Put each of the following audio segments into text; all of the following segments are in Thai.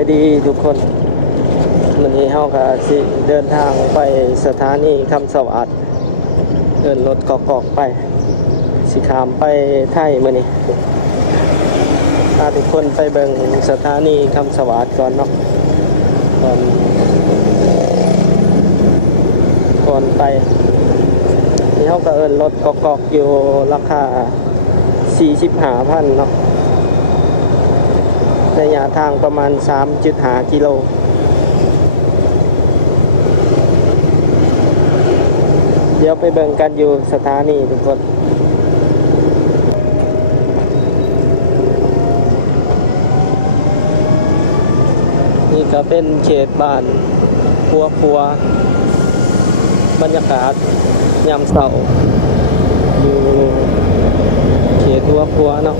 ายดีทุกคนวันนี้เฮาก็สิเดินทางไปสถานีคำสวัสดิ์เดินรถกอกๆไปสิขามไปไทยมื้อนี้พาทุกคนไปเบิ่งสถานีคำสวัสดิ์ก่อนเนาะก่อนไปนี่เฮาก็เอิ้นรถกอกๆอยู่ราคา 45,000 เนาะระยะทางประมาณ 3.5 กิโลเดี๋ยวไปเบิ่งกันอยู่สถานีทุกคนนี่ก็เป็นเขตบ้านพัวบรรยากาศยามเช้าอยู่เขตพัวเนาะ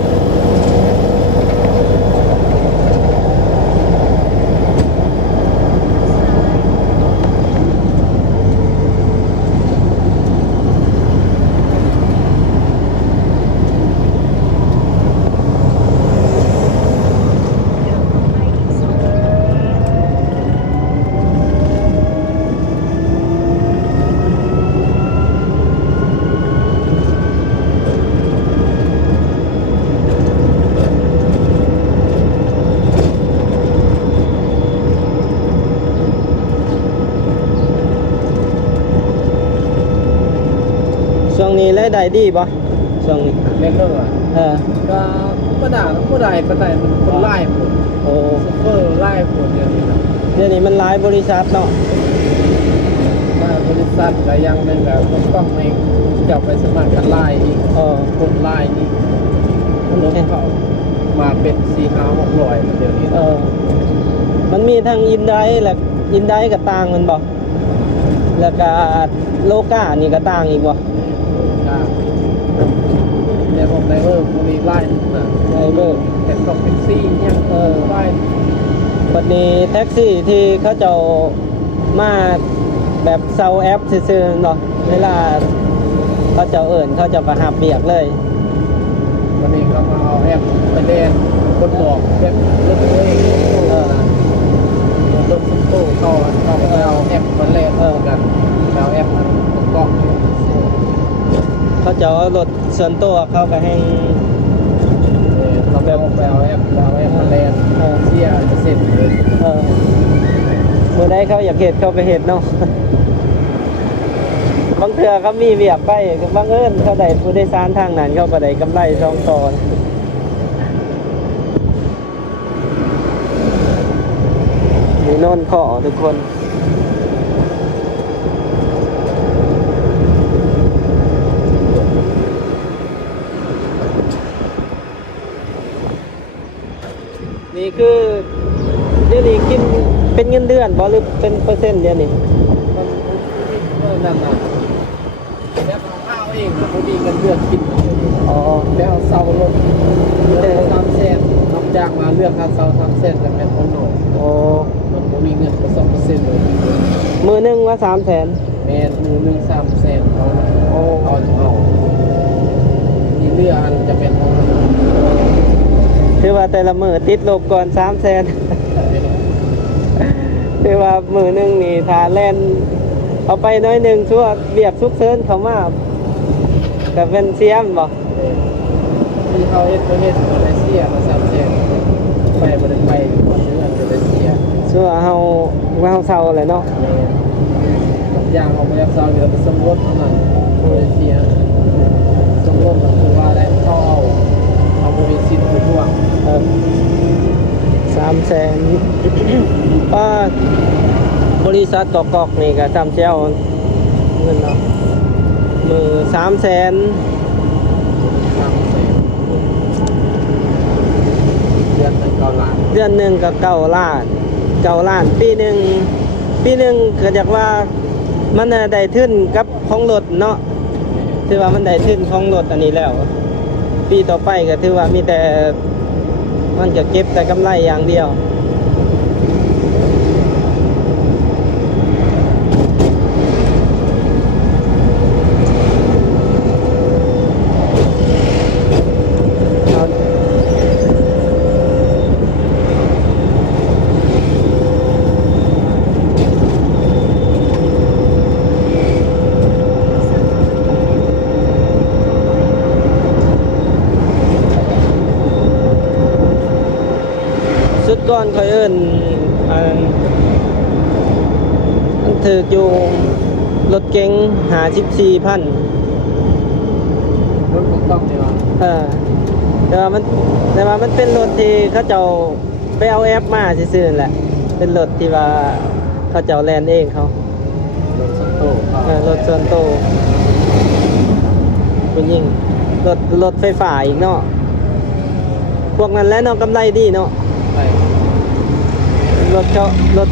ช่วงนี้รายได้ดีป่ะช่วงนี้เล็กเลยก็ไม่ได้ไม่ได้ก็ได้มันคนไล่ผลโอ้ซุปเปอร์ไล่ผลอย่างนี้นะเดี๋ยวนี้มันหลายบริษัทเนาะบริษัทแต่ยังหนึ่งแบบต้องในจะไปสมัครกันไล่อีกคนไล่อีกรถเขามาเป็น4-5-600เดี๋ยวนี้มันมีทั้งอินไดและอินไดกับต่างมันบ่แล้วก็โลกานี่ก็ต่างอีกบ่เดี๋ยวผมไดเวอร์มีไล่นะไดเวอร์เป็นกับแท็กซี่เนี่ยไล่บัดนี้แท็กซี่ที่เขาเจ้ามาแบบเซาแอปซื่อๆเนาะเวลาเขาเจ้าเอิ้นเขาเจ้าก็หับเบียกเลยวันนี้เขามาเอาแอปไปเล่นคนบอกเป็นรถตัวเองรถซุปเปอร์เขาไปเอาแอปมาเล่นกันเอาแอปมาประกอบเขาจะเอารถส่วนตัวเขาก็ให้เขาแบบไปเอาแอปมาเล่นเสียจะเสร็จเลยเมื่อใดเขาอยากเห็ดเขาไปเห็ดเนาะบางเทื่อเขามีเวียกไปบางเอิญเขาได้ผู้โดยสารทางนั้นเขาก็ได้กำไร2 ตอนนี่นนขอทุกคนนี่คือเดี๋ยวนี้กินเป็นเงินเดือนบ่หรือเป็นเปอร์เซ็นต์เดี๋ยวนี้นั่นน่ะแล้วข้าวเองเขาดีกันเดือนกินแล้วเซาลง300,000นอกจากมาเรื่องค่าเซา300,000แล้วเป็นคนหน่อยมันบ่มีเงิน2%เลยมือนึงว่า300,000แม่นมือนึง300,000เอาที่เรืออันจะเป็นของคือว่าแต่ละมือติดลบก่อน300,000คือว่ามือนึงนี่ถ้าแล่นเอาไปน้อยนึงชั่วเบียบซุกเซินเขามาก็เป็นเสียมบ่ที่เขาเฮ็ดประเทศมาเลเซียมา300,000ไปบ่ได้ไปคนเดือนมาเลเซียชั่วเฮาเซาเลยเนาะอย่างของมาเซาเดี๋ยวไปสมรสเท่านั้นมาเลเซียสมรสก็คือว่าได้เขาเอาบริษัทไปทั่ว300,000ป้าบริษัทกอกๆนี่ก็จำเจ้าเงินเนาะมือ300,000เดือนหนึ่ง9 ล้านเดือนหนึ่งก็9 ล้านปีหนึ่งก็จากว่ามันได้ทุนกับของรถเนาะถือว่ามันได้ทุนของรถอันนี้แล้วปีต่อไปก็ถือว่ามีแต่มันจะเก็บแต่กำไรอย่างเดียว ก่อนค่อยเอิ้นอันมันถูกอยู่รถเก๋ง54,000 รถของต้องเนี่ยวะ แต่ว่ามันเป็นรถที่เขาเจ้าไปเอาแอปมาซื่อๆนั่นแหละเป็นรถที่ว่าเขาเจ้าแลนเองเขา รถสโต้เขา รถส่วนตัวเป็นยิ่งรถไฟฟ้าอีกเนาะพวกนั้นแหล้วเนาะกำไรดีเนาะ ไป รถ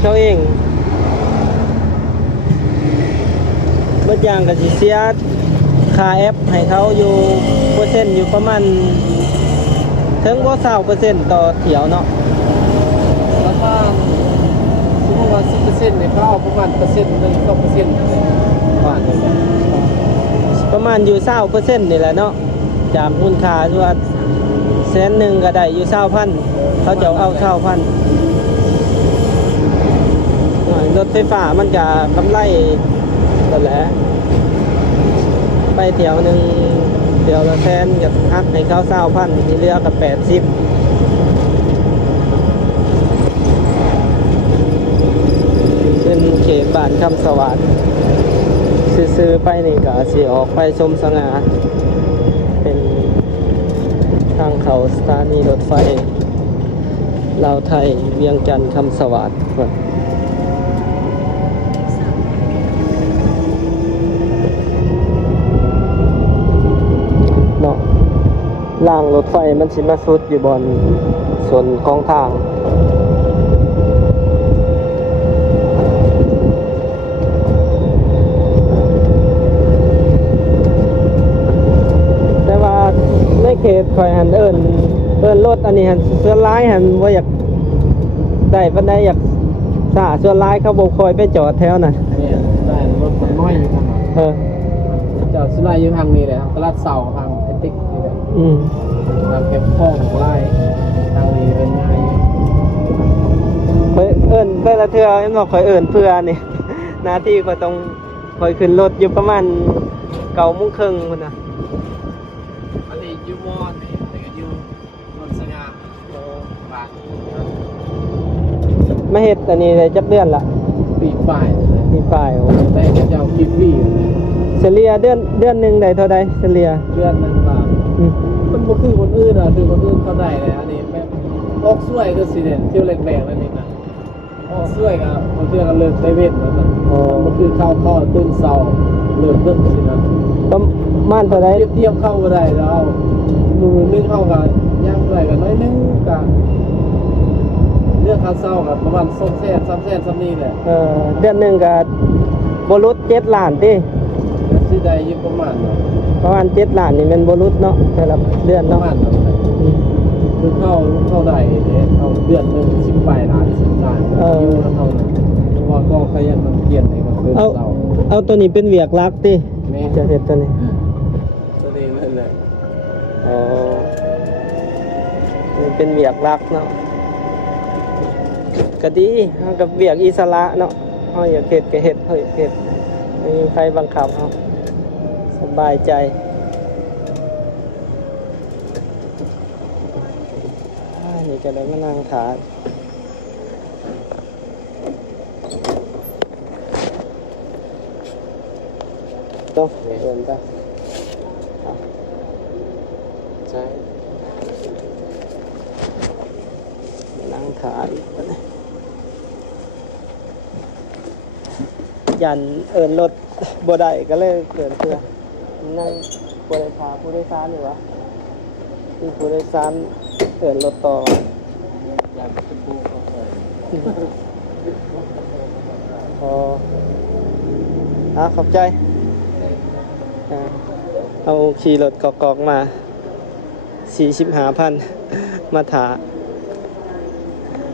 เขาเองเมื่อย่างก็สิเสียค่าแอปให้เขาอยู่เปอร์เซ็นต์อยู่ประมาณถึงบ่20%ต่อเที่ยวเนาะ แล้วก็สมมติว่า10%เนี่ยเขาเอาประมาณ1%2%ประมาณอยู่20%นี่แหละเนาะจากมูลค่าที่ว่า100,000ก็ได้อยู่20,000เขาจะเอา20,000รถไฟฟ้ามันก็กำไรนั่นแหละไปเที่ยวหนึงเที่ยวละ100,000ก็หักให้เขา20,000ที่เหลือก็80เป็นเขตบ้านคำสวัสดิ์ซื้อๆไปนี่ก็สิออกไปชมสง่าเป็นทางเขาสถานีรถไฟลาวไทยเวียงจันทร์คำสวัสดิ์เนาะล่างรถไฟมันสิมาสุดอยู่บนส่วนของทางในเขตคอยหันเอิญรถอันนี้หันส่วนร้ายหันว่าอยากได้ปันได้อยากสาส่วนร้ายเขาบอกคอยไปจอดแถวน่ะ เนี่ยได้รถมันน้อยอยู่ข้างหลัง เจ้าสุไลอยู่ทางนี้เลยครับตลาดเสาทางไอติกนี่เลยทางเก็บข้องไล่ทางนี้เป็นง่าย คอยเอิญเพื่อละเทือเอ็มบอกคอยเอิญเพื่อนี่ หน้าที่ก็ต้องคอยขึ้นรถอยู่ประมาณ9:30คนน่ะ อันนี้ยูมอนนี่แต่ก็ยูรถสง่าบาท มาเฮ็ดอันนี้ได้จักเดือนละ ปีป้าย มีป้ายโอ้ แต่เจ้าคิดพี่ เฉลี่ยเดือนหนึงได้เท่าใดเฉลี่ย เดือนนึงบาทมันบ่คือคนอื่นอ่ะคือคนอื่นเขาได้เลยอันนี้แบบออกสวยก็สิเด่นเที่ยวแรงๆแล้วนี่นะออกสวยก็บางเทื่อก็เลิกได้เวทแล้วนะมันคือเข้าตื่นเช้าเลิกดึกสินะ ประมาณเท่าใด เทียบเข้าก็ได้แล้วมือนึงเข้ากันย่างไรกันน้อยนึงกับเรื่องค่าเศร้ากับประมาณ200,000-300,000ซ้ำนี่แหละ เดือนหนึงก็บ่รุด7ล้านติ ที่ใดอยู่ประมาณ ประมาณ7ล้านนี่แม่นบ่รุดเนาะแต่ละเดือน ประ เนาะ มาณนั้นคือเข้าได้เนี่ยเอาเดือนหนึง10 ปลายล้าน10 ล้านอยู่เท่านั้นเพราะว่าก็ขยันมันเปลี่ยนให้กับเพื่อนเศร้า เอาตัวนี้เป็นเวียกรักติ แม่ จะเฮ็ดตัวนี้ ตัวนี้นั่นแหละ อ๋อนี่เป็นเวียกรักเนาะก็ดีเฮากับเวียกอิสระเนาะเฮาอยากเฮ็ดก็เฮ็ดเฮาอยากเฮ็ดไม่มีใครบังคับเฮาสบายใจนี่ก็ได้มานั่งถาต้องเดินไป ใช่ นั่งถ่ายยันเอินรถบ่ได้ก็เลยเกินเพื่อนั่งผู้โดยสารนี่วะที่ผู้โดยสารเอินรถต่อ อยากเป็นผู้เข้าไป พอขอบใจเอาขี่รถกอกๆมา45,000มาถา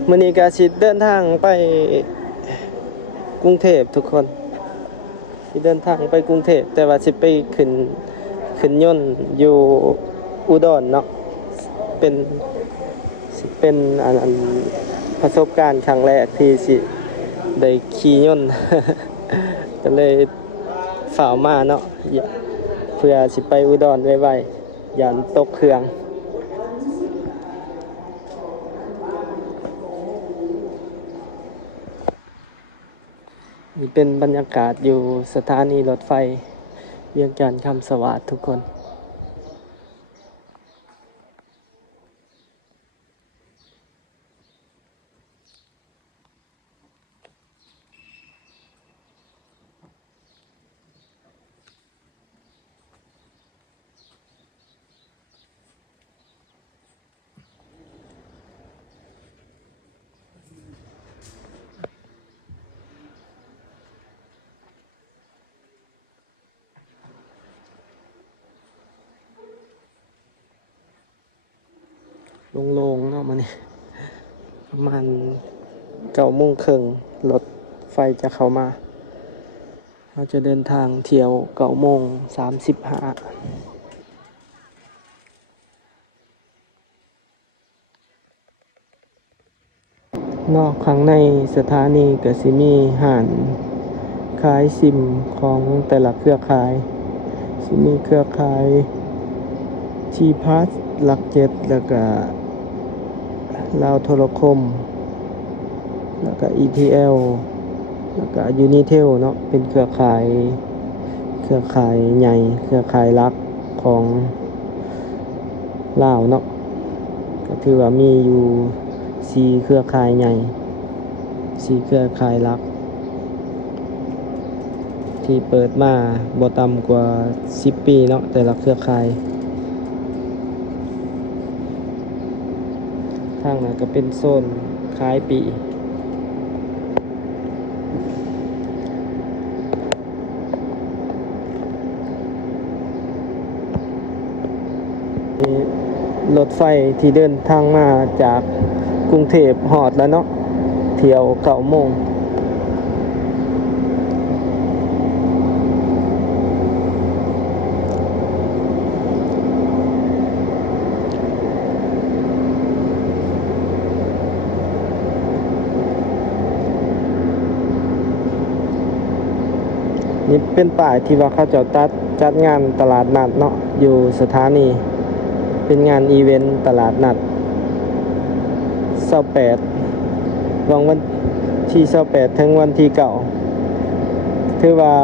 มื้อนี้ก็สิเดินทางไปกรุงเทพทุกคนสิเดินทางไปกรุงเทพแต่ว่าสิไปขึ้นยนต์อยู่อุดรเนาะเป็นอันประสบการณ์ครั้งแรกที่สิได้ขี่ยนต์ ก็เลยฝ่าวมาเนาะเพื่อสิไปอุดรไวๆยันตกเครื่อง นี่เป็นบรรยากาศอยู่สถานีรถไฟเวียงจันทร์คำสวัสดิ์ทุกคนโล่งๆเนาะมันนี่ประมาณ9:30รถไฟจะเข้ามาเราจะเดินทางเที่ยว9:35นอกข้างในสถานีก็สิมีห้านขายซิมของแต่ละเครือข่ายสิมีเครือข่าย T-Pass หลักเจ็ดแล้วก็ลาวโทรคมแล้วก็ ETL แล้วก็ Unitel เนาะเป็นเครือข่ายใหญ่เครือข่ายหลักของลาวเนาะก็ถือว่ามีอยู่4เครือข่ายใหญ่4เครือข่ายหลักที่เปิดมาบ่ต่ำกว่า10ปีเนาะแต่ละเครือข่ายทางนั้นก็เป็นโซนขายปีนี่รถไฟที่เดินทางมาจากกรุงเทพฮอดแล้วเนาะเที่ยว9:00นนี่เป็นป้ายที่ว่าเขาจะจัดงานตลาดนัดเนาะอยู่สถานีเป็นงานอีเวนต์ตลาดนัด28วันที่28ถึงวันที่9ถือว่า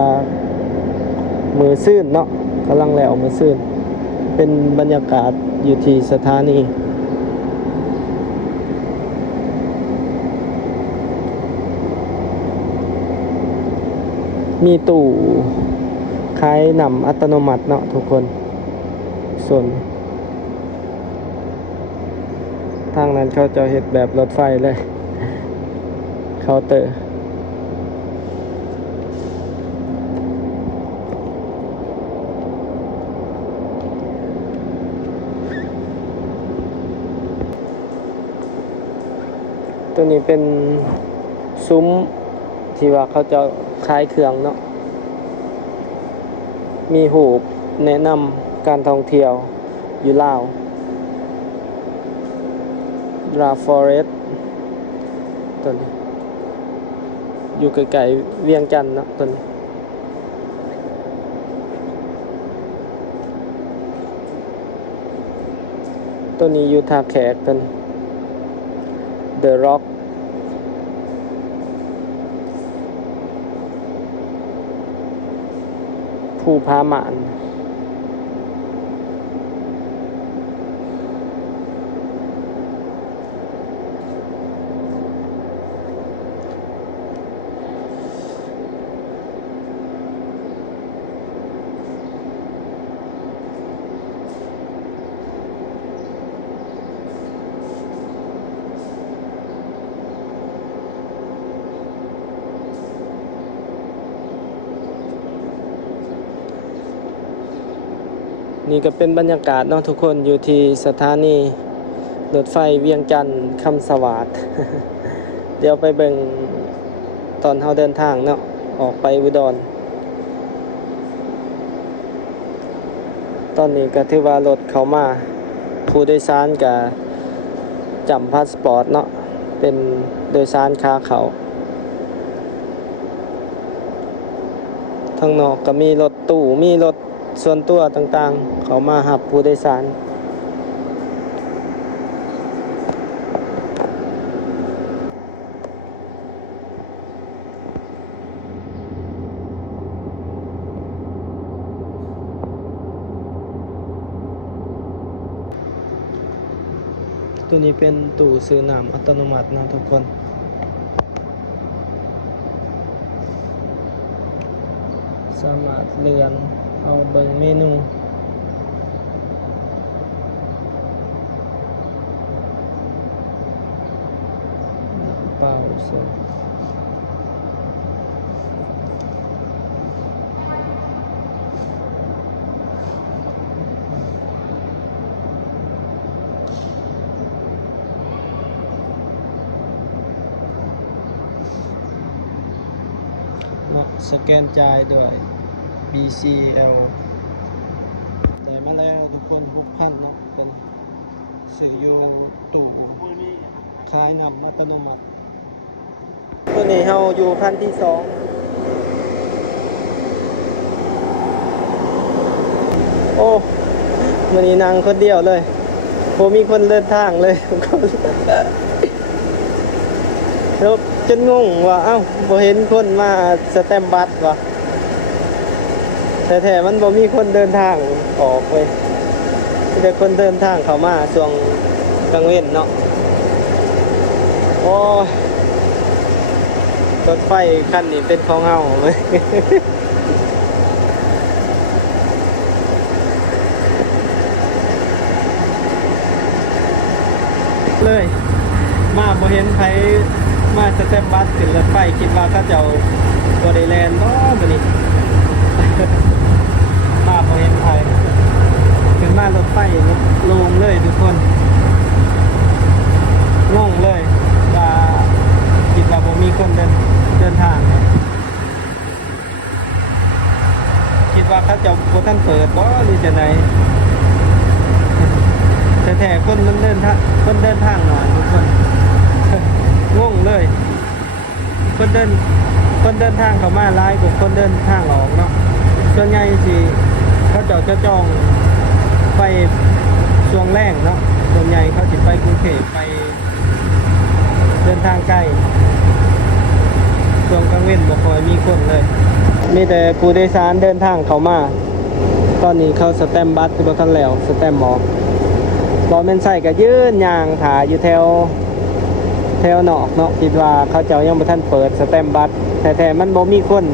มือซื่นเนาะกำลังแล้วมือซื่นเป็นบรรยากาศอยู่ที่สถานีมีตู้ขายน้ำอัตโนมัติเนาะทุกคนส่วนทางนั้นเขาจะเฮ็ดแบบรถไฟเลยเคาน์เตอร์ตัวนี้เป็นซุ้มที่ว่าเขาจะขายเครื่องเนาะมีหูปแนะนำการท่องเที่ยวอยู่ลาวราฟอเรสต์ตัวนี้อยู่ไกลๆเวียงจันทน์เนาะตัวนี้อยู่ท่าแขกตัวนี้ The Rock ภูผาหม่านนี่ก็เป็นบรรยากาศเนาะทุกคนอยู่ที่สถานีรถไฟเวียงจันทน์คำสวัสดิ์ เดี๋ยวไปเบิ่งตอนเฮาเดินทางเนาะออกไปอุดรตอนนี้ก็ถือว่ารถเข้ามาผู้โดยสารก็จำพาสปอร์ตเนาะเป็นโดยสารขาเขาทางนอกก็มีรถตู้มีรถส่วนตัวต่างๆเขามารับผู้โดยสาร ตัวนี้เป็นตู้ซื้อน้ำอัตโนมัตินะทุกคน สามารถเลื่อนเอาเบิ่งเมนูน้ำเปล่าสดเนาะสแกนจ่ายด้วย BCL แต่มาแล้วทุกคน 6,000 เนาะเป็นซื้ออยู่ตู้ขายน้ำอัตโนมัติตัวนี้เราอยู่พันที่2โอ้วันนี้นั่งคนเดียวเลยผมมีคนเดินทางเลยทุกคนแล้วจนงงว่าเอ้าบ่เห็นคนมาสแตมป์บัตรวะแต่แท้มันบ่มีคนเดินทางออกเว้ยมีแต่คนเดินทางเข้ามาช่วงกลางเว้นเนาะโอ้ยรถไฟคันนี้เป็นของเฮาเว้ยเลยมาบ่เห็นไผมาสแตมป์บัตรขึ้นรถไฟคิดว่าเขาเจ้าบ่ได้แล่นบ่มื้อนี้ มาบ่เห็นไผขึ้นมารถไฟลงเลยทุกคนงงเลยว่าคิดว่าบ่มีคนเดินทางคิดว่าเขาเจ้าบ่ทันเปิดบ่หรือจังไดแต่แท้คนมันเดินทางหน่อยทุกคน งงเลยคนเดินทางเข้ามาหลายกว่าคนเดินทางออกเนาะส่วนใหญ่สิเขาจะจองไปช่วงแรกเนาะส่วนใหญ่เขาสิไปกรุงเทพไปเดินทางไกลช่วงกลางเว้นบ่ค่อยมีคนเลยมีแต่ผู้โดยสารเดินทางเข้ามาตอนนี้เขาสแตมป์บัตรบ่ทันแล้วสแตมป์หมอบ่แม่นใส่ก็ยืนย่างถ่าอยู่แถวนอกเนาะคิดว่าเขาเจ้ายังบ่ทันเปิดสแตมป์บัตรแต่มันบ่มีคน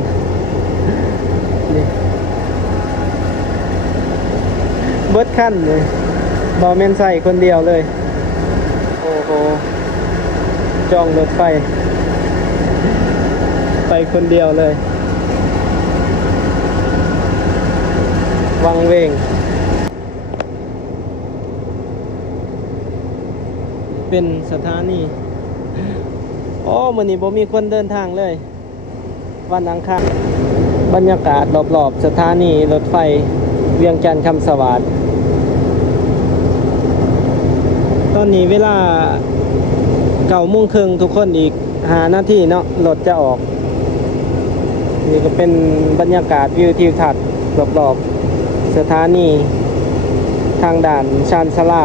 นี่เบิดคันเลยบ่แม่นใส่คนเดียวเลยโอ้โหจองรถไฟไปคนเดียวเลยวังเวงเป็นสถานีโอ้มื้อนี้บ่มีคนเดินทางเลยวันอังคารบรรยากาศรอบๆสถานีรถไฟเวียงจันทร์คำสวัสดิ์ตอนนี้เวลา9:30ทุกคนอีก5นาทีเนาะรถจะออกนี่ก็เป็นบรรยากาศวิวทิวทัศน์รอบๆสถานีทางด่านชานชาลา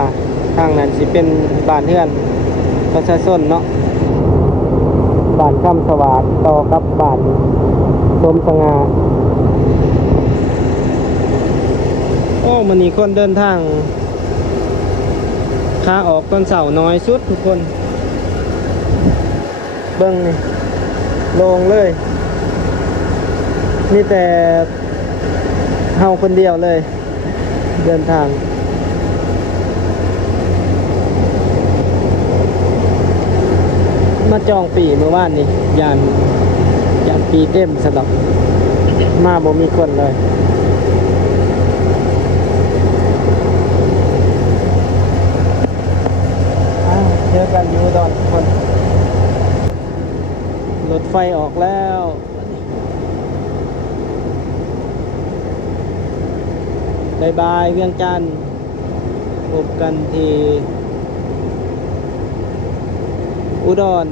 ทางนั้นสิเป็นบ้านเฮือนประชาชนเนาะบ้านคำสวัสดิ์ต่อกับบ้านสมสง่าโอ้มื้อนี้คนเดินทางขาออกตอนเช้าน้อยสุดทุกคนเบิ่งนี่โล่งเลยมีแต่เฮาคนเดียวเลยเดินทางมาจองปีเมื่อวานนี่ยานปีเต็มสำหรับมาบ่มีคนเลยเจอกันอยู่ดอนทุกคนรถไฟออกแล้วบายบายเวียงจันทร์พบกันที่อุดร